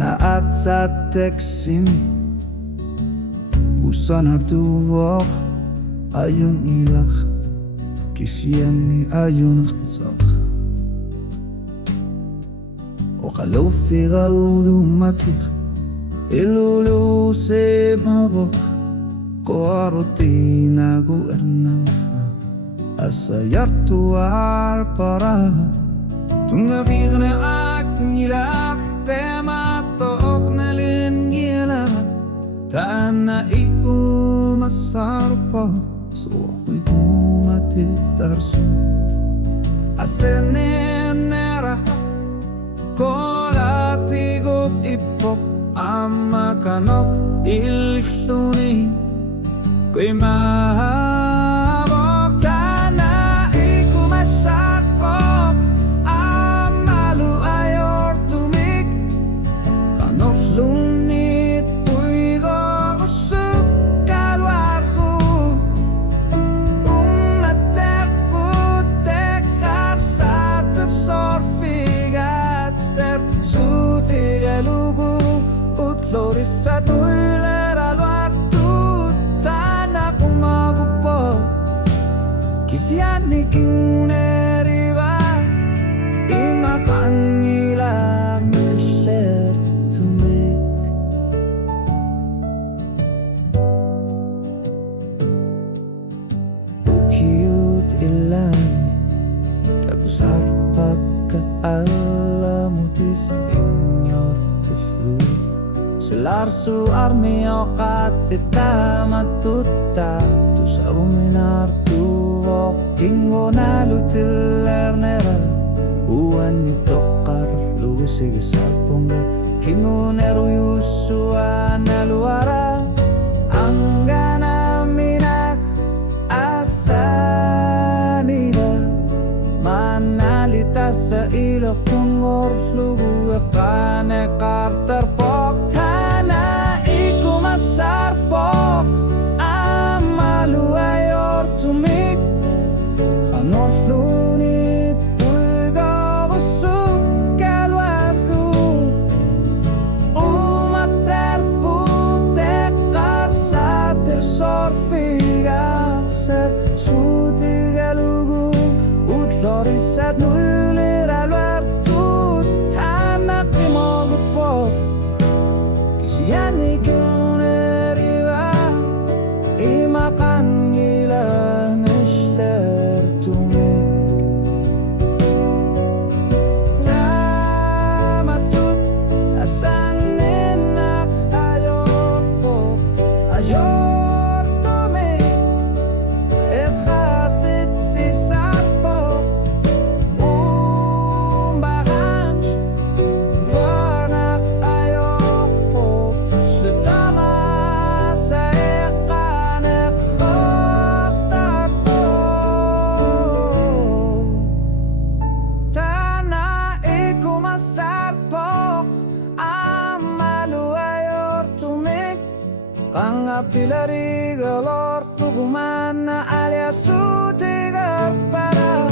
at sa teksin Busan artuwak ayun ilak Kisiyan ni ayun ikhtisak Okalaw figal dumatik Ilulu se mabok Kuarutina guernam Asayartu para Tungavigna ak nilak Tema tok na lingila Tana iku masarpa So ako'y kumatitarso Asenenera Kolatigot ipok Ama kanok ilsuni Ko'y mahabok Tana iku masarpok Amalu ayor tumik Kanok lunit puigo kusuk kalwarku Umatek putek harsa tersorfiga Ser sutiga lugu Utloris at uiler alwartu Tana kumagupo Kisiyan iking neriba Imakan ilang misler tumik Ukiyut ilan Tagusar pagkaalamutis Inyor tisu Selarsu armiokat sita matutta Tu sabuminar tu Kingo nalutil ernera Uwan ni tokar Luusig sarponga Kingo neru yusua naluara Anggana minak asanida Manalita sa ilok kungor Lugu ekane karterpok Tana iku masarpok Amalu ayor tumik Kanor lunit puiga busuk kalwaku Umater putek karsa tersorfiga Ser sutiga lugu Utlorisat nulir alwartu Tana kimogupok Kisiyan ikin eriba Imakan ilan isler tumik Tamatut asanin ak ayor po Ayor tumik Ekhasit sisar po Umbakan Banak ayor po Letama sa ekan ekhotar po Tana iku masarpok Amalu ayor tumik Kangapilari galor Tugumana alias sutigar para